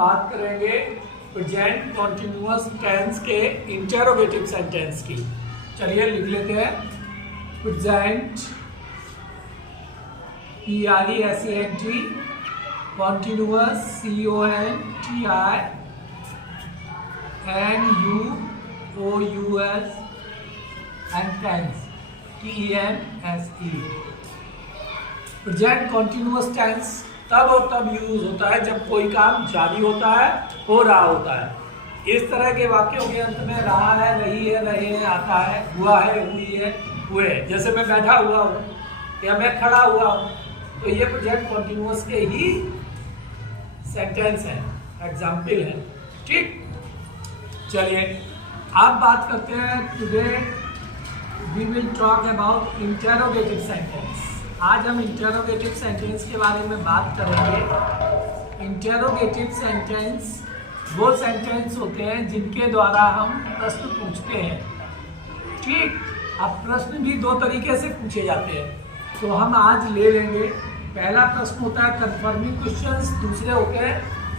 बात करेंगे present continuous tense के इंटरोगेटिव सेंटेंस की। चलिए लिख लेते हैं। Present PRESENT, continuous CONTINUOUS and tense TENSE। Present continuous tense तब और तब यूज होता है जब कोई काम जारी होता है, हो रहा होता है। इस तरह के वाक्यों के अंत में रहा है, रही है, रहे हैं आता है, हुआ है, हुई है, हुए। जैसे मैं बैठा हुआ हूँ या मैं खड़ा हुआ हूँ, तो ये प्रेजेंट कॉन्टिन्यूअस के ही सेंटेंस है, एग्जाम्पल है। ठीक, चलिए आप बात करते हैं। Today we will talk about interrogative sentence. आज हम इंटरोगेटिव सेंटेंस के बारे में बात करेंगे। इंटरोगेटिव सेंटेंस वो सेंटेंस होते हैं जिनके द्वारा हम प्रश्न पूछते हैं। ठीक, अब प्रश्न भी दो तरीके से पूछे जाते हैं, तो हम आज ले लेंगे। पहला प्रश्न होता है कंफर्मिंग क्वेश्चंस, दूसरे होते हैं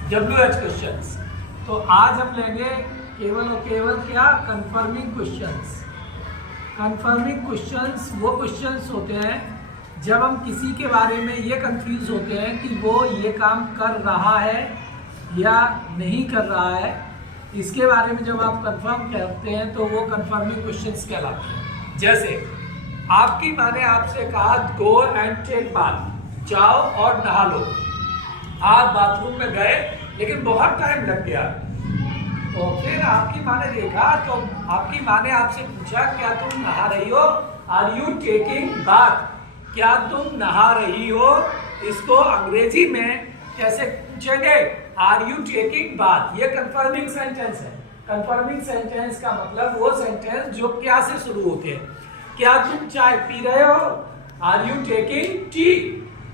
WH क्वेश्चंस। तो आज हम लेंगे केवल और केवल क्या, कंफर्मिंग क्वेश्चंस। कंफर्मिंग क्वेश्चंस वो क्वेश्चंस होते हैं जब हम किसी के बारे में ये कंफ्यूज होते हैं कि वो ये काम कर रहा है या नहीं कर रहा है। इसके बारे में जब आप कंफर्म करते हैं तो वो कंफर्मिंग क्वेश्चंस कहलाते हैं। जैसे आपकी माँ ने आपसे कहा गो एंड टेक बाथ, जाओ और नहा लो। आप बाथरूम में गए लेकिन बहुत टाइम लग गया, तो फिर आपकी माँ ने देखा, तो आपकी माँ ने आपसे पूछा क्या तुम नहा रही हो, आर यू टेकिंग बाथ, क्या तुम नहा रही हो। इसको अंग्रेजी में कैसे पूछेंगे, आर यू टेकिंग बाथ। ये कंफर्मिंग सेंटेंस है। कंफर्मिंग सेंटेंस का मतलब वो सेंटेंस जो क्या से शुरू होते हैं। क्या तुम चाय पी रहे हो, आर यू टेकिंग टी।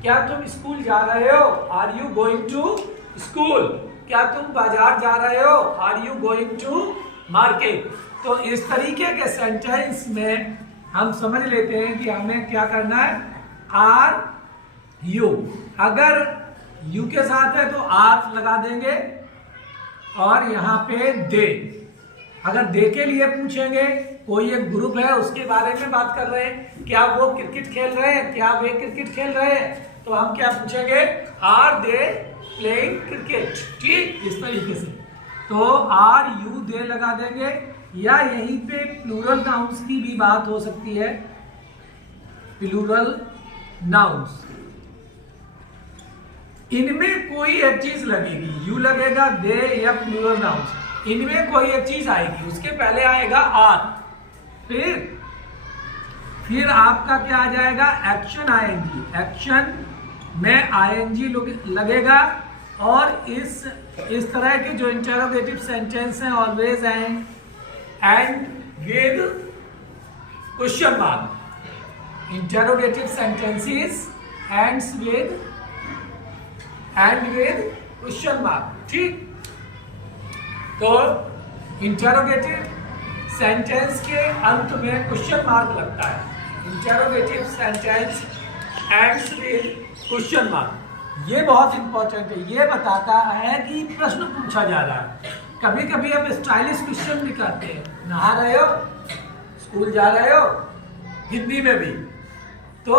क्या तुम स्कूल जा रहे हो, are you going to school. क्या तुम बाजार जा रहे हो, are you going to market. तो इस तरीके के सेंटेंस में हम समझ लेते हैं कि हमें क्या करना है, आर यू। अगर यू के साथ है तो आर लगा देंगे और यहाँ पे दे। अगर दे के लिए पूछेंगे, कोई एक ग्रुप है उसके बारे में बात कर रहे हैं, क्या वो क्रिकेट खेल रहे हैं, क्या वे क्रिकेट खेल रहे हैं, तो हम क्या पूछेंगे, आर दे प्लेइंग क्रिकेट। ठीक, इस तरीके से तो आर यू दे लगा देंगे। या यहीं पे प्लूरल नाउन्स की भी बात हो सकती है। प्लूरल नाउन्स, इनमें कोई एक चीज लगेगी, यू लगेगा, दे या प्लूरल नाउन्स, इनमें कोई एक चीज आएगी, उसके पहले आएगा आर, फिर आपका क्या आ जाएगा, एक्शन आएंगी, एक्शन में आईएनजी लगेगा। और इस तरह के जो इंटरोगेटिव सेंटेंस हैं, always and with question mark. Interrogative sentences ends with question mark. ठीक, तो इंटरोगेटिव सेंटेंस के अंत में क्वेश्चन मार्क लगता है। Interrogative sentence ends with question mark. ये बहुत इंपॉर्टेंट है, ये बताता है कि प्रश्न पूछा जा रहा है। कभी कभी हम स्टाइलिश क्वेश्चन भी करते हैं, नहा रहे हो, स्कूल जा रहे हो, हिंदी में भी, तो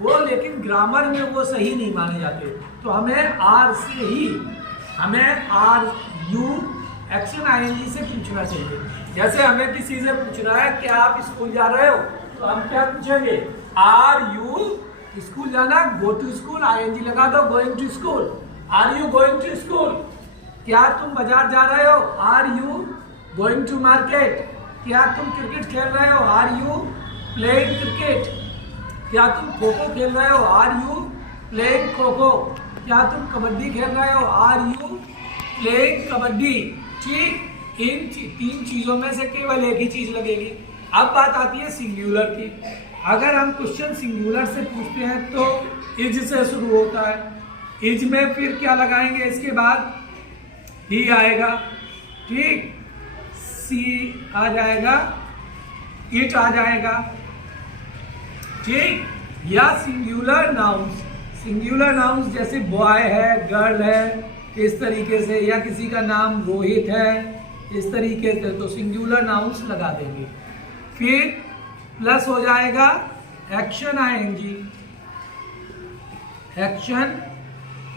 वो लेकिन ग्रामर में वो सही नहीं माने जाते। तो हमें आर से ही, हमें आर यू एक्शन आईएनजी से पूछना चाहिए। जैसे हमें किसी से पूछना है क्या आप स्कूल जा रहे हो, तो हम क्या पूछेंगे, आर यू स्कूल जाना, गो टू स्कूल, आईएनजी लगा दो, going to school, are you going to school. क्या तुम बाजार जा रहे हो, are you going to market. क्या तुम क्रिकेट खेल रहे हो, आर यू प्लेइंग क्रिकेट। क्या तुम खो खो खेल रहे हो, are you playing kho kho. क्या तुम कबड्डी खेल रहे हो, आर यू प्लेइंग कबड्डी। ठीक, इन तीन चीजों में से केवल एक ही चीज लगेगी। अब बात आती है सिंगुलर की। अगर हम क्वेश्चन सिंगुलर से पूछते हैं तो इज से शुरू होता है। इज में फिर क्या लगाएंगे, इसके बाद ही आएगा। ठीक, सी आ जाएगा, इट आ जाएगा। ठीक, या सिंगुलर नाउन्स जैसे बॉय है, गर्ल है, इस तरीके से, या किसी का नाम रोहित है इस तरीके से, तो सिंगुलर नाउन्स लगा देंगे। फिर प्लस हो जाएगा action ING, action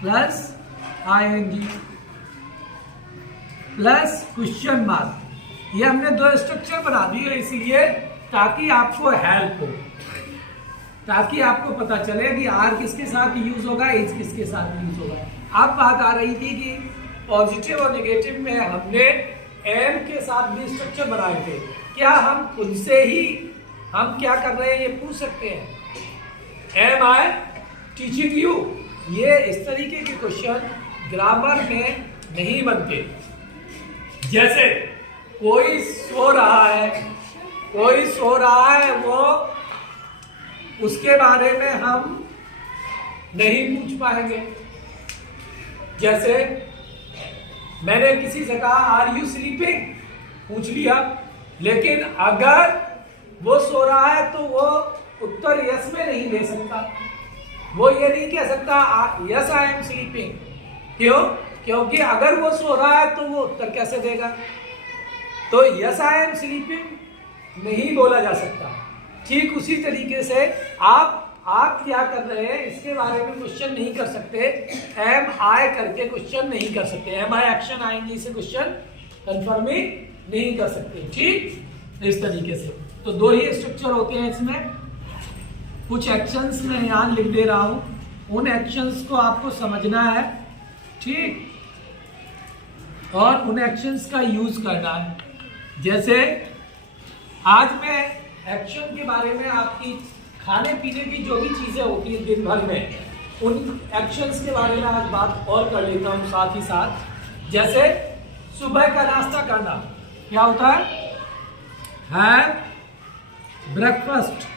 plus ING plus question mark. ये हमने दो स्ट्रक्चर बना दिए इसलिए ताकि आपको हेल्प हो, ताकि आपको पता चले कि आर किसके साथ यूज होगा, इज किसके साथ यूज होगा। अब बात आ रही थी कि पॉजिटिव और नेगेटिव में हमने एम के साथ भी स्ट्रक्चर बनाए थे। क्या हम खुद से ही हम क्या कर रहे हैं ये पूछ सकते हैं, एम आई टीचिंग यू? ये इस तरीके के क्वेश्चन ग्रामर में नहीं बनते। जैसे कोई सो रहा है, कोई सो रहा है, वो उसके बारे में हम नहीं पूछ पाएंगे। जैसे मैंने किसी से कहा आर यू स्लीपिंग, पूछ लिया, लेकिन अगर वो सो रहा है तो वो उत्तर यस में नहीं दे सकता। वो ये नहीं कह सकता यस आई एम स्लीपिंग। क्यों? क्योंकि अगर वो सो रहा है तो वो उत्तर कैसे देगा? तो यस आई एम स्लीपिंग नहीं बोला जा सकता। ठीक उसी तरीके से आप क्या कर रहे हैं इसके बारे में क्वेश्चन नहीं कर सकते, एम आई करके क्वेश्चन नहीं कर सकते, एम आई एक्शन आईएनजी से क्वेश्चन कंफर्मिंग नहीं कर सकते। ठीक इस तरीके से तो दो ही स्ट्रक्चर होते हैं इसमें। कुछ एक्शंस मैं यहाँ लिख दे रहा हूं, उन एक्शंस को आपको समझना है, ठीक, और उन एक्शंस का यूज करना है। जैसे आज मैं एक्शन के बारे में आपकी खाने पीने की जो भी चीजें होती है दिन भर में, उन एक्शंस के बारे में आज बात और कर लेता हूं साथ ही साथ। जैसे सुबह का नाश्ता करना क्या होता है, have breakfast,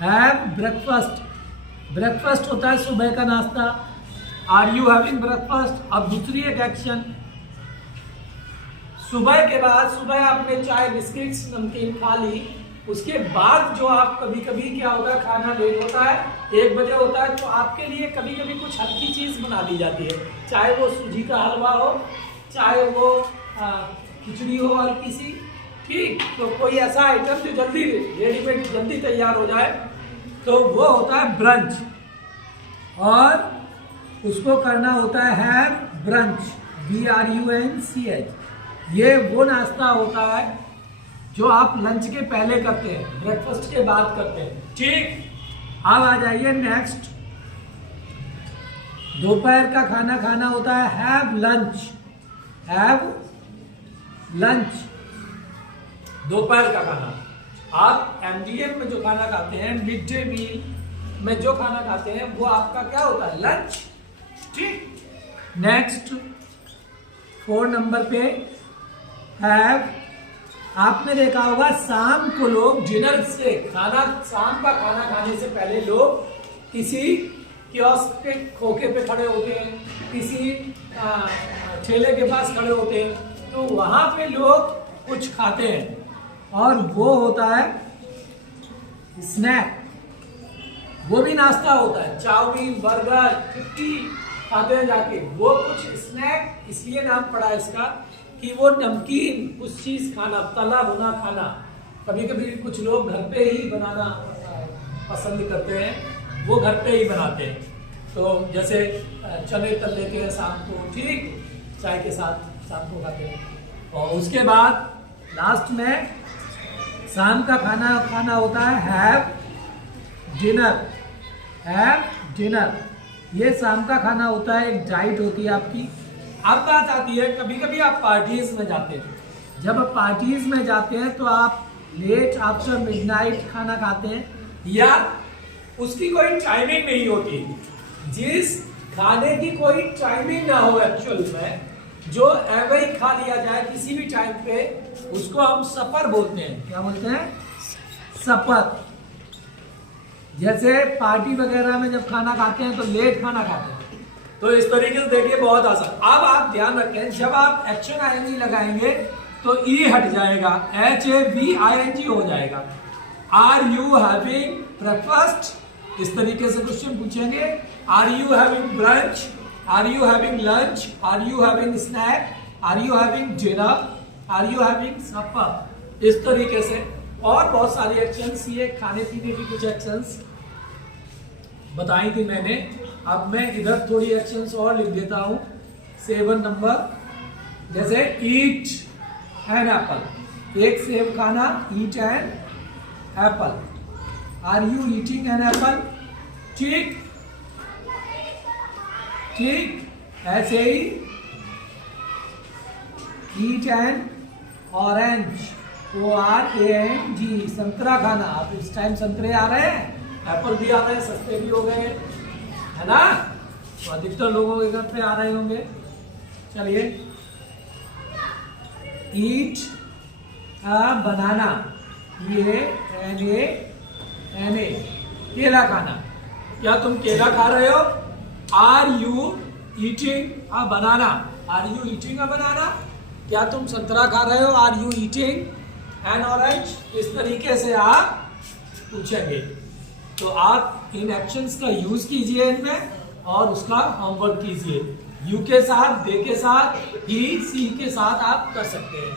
have breakfast, breakfast होता है सुबह का नाश्ता। Are you having breakfast? अब दूसरी एक एक्शन, सुबह के बाद, सुबह आपने चाय बिस्किट्स नमकीन खा ली, उसके बाद जो आप कभी कभी क्या होता है खाना लेट होता है, 1 बजे होता है, तो आपके लिए कभी कभी कुछ हल्की चीज बना दी जाती है, चाहे वो सूजी का हलवा हो, चाहे वो खिचड़ी हो हल्की सी, ठीक। तो कोई ऐसा आइटम जो जल्दी रेडीमेड जल्दी तैयार हो जाए, तो वो होता है ब्रंच, और उसको करना होता है हैव ब्रंच, BRUNCH। ये वो नाश्ता होता है जो आप लंच के पहले करते हैं, ब्रेकफास्ट के बाद करते हैं, ठीक। अब आ जाइए नेक्स्ट, दोपहर का खाना खाना होता है हैव लंच, हैव लंच, दोपहर का खाना। आप MDM में जो खाना खाते हैं, मिड डे मील में जो खाना खाते हैं, वो आपका क्या होता है, लंच, ठीक। नेक्स्ट 4 नंबर पे हैव, आपने देखा होगा शाम को लोग डिनर से खाना, शाम का खाना खाने से पहले लोग किसी कियोस्क पे खोखे पे खड़े होते हैं, किसी ठेले के पास खड़े होते हैं, तो वहां पे लोग कुछ खाते हैं, और वो होता है स्नैक, वो भी नाश्ता होता है, चाउमीन बर्गर टिक्की खाते हैं जाके, वो कुछ स्नैक इसलिए नाम पड़ा इसका कि वो नमकीन कुछ चीज खाना, तला भुना खाना। कभी कभी कुछ लोग घर पे ही बनाना पसंद करते हैं, वो घर पे ही बनाते हैं, तो जैसे चने तल लेते हैं शाम को, ठीक, चाय के साथ शाम को खाते हैं। और उसके बाद लास्ट में शाम का खाना खाना होता है हैव डिनर, हैव डिनर, ये शाम का खाना होता है, एक डाइट होती है आपकी। अब बात आती है, कभी कभी आप पार्टीज में जाते हैं, जब आप पार्टीज में जाते हैं तो आप लेट आफ्टर मिडनाइट खाना खाते हैं, या उसकी कोई टाइमिंग नहीं होती, जिस खाने की कोई टाइमिंग ना हो एक्चुअल में, जो एवं ही खा लिया जाए किसी भी टाइम पे, उसको हम सफर बोलते हैं। क्या बोलते हैं? सफर। जैसे पार्टी वगैरह में जब खाना खाते हैं तो लेट खाना खाते हैं, तो इस तरीके से देखिए बहुत आसान। अब आप ध्यान रखें, जब आप एक्शन आईएनजी लगाएंगे तो ई हट जाएगा, HAVING हो जाएगा। आर यू हैविंग ब्रेकफास्ट, इस तरीके से क्वेश्चन पूछेंगे। Are you having brunch, are you having lunch, are you having snack, are you having dinner, are you having supper. इस तरीके से और बहुत सारे एक्शंस, ये खाने पीने की कुछ एक्शंस बताई थी मैंने। अब मैं इधर थोड़ी एक्शंस और लिख देता हूं। 7 नंबर, जैसे ईट एन एप्पल, एक सेब खाना, eat an apple. Are you eating an apple? ठीक ठीक, ऐसे ही ईट एन ऑरेंज, ORANG, संतरा खाना। आप इस टाइम संतरे आ रहे हैं, एप्पल भी आ रहे हैं, सस्ते भी हो गए, है ना? तो अधिकतर लोगों के घर पे आ रहे होंगे। चलिए, ईट अ बनाना, ये NA, केला खाना। क्या तुम केला खा रहे हो? Are you eating a banana? Are you eating a banana? क्या तुम संतरा खा रहे हो? Are you eating an orange? इस तरीके से आप पूछेंगे। तो आप इन एक्शंस का यूज कीजिए इनमें और उसका होमवर्क कीजिए। यू के साथ, दे के साथ, ही, सी के साथ आप कर सकते हैं।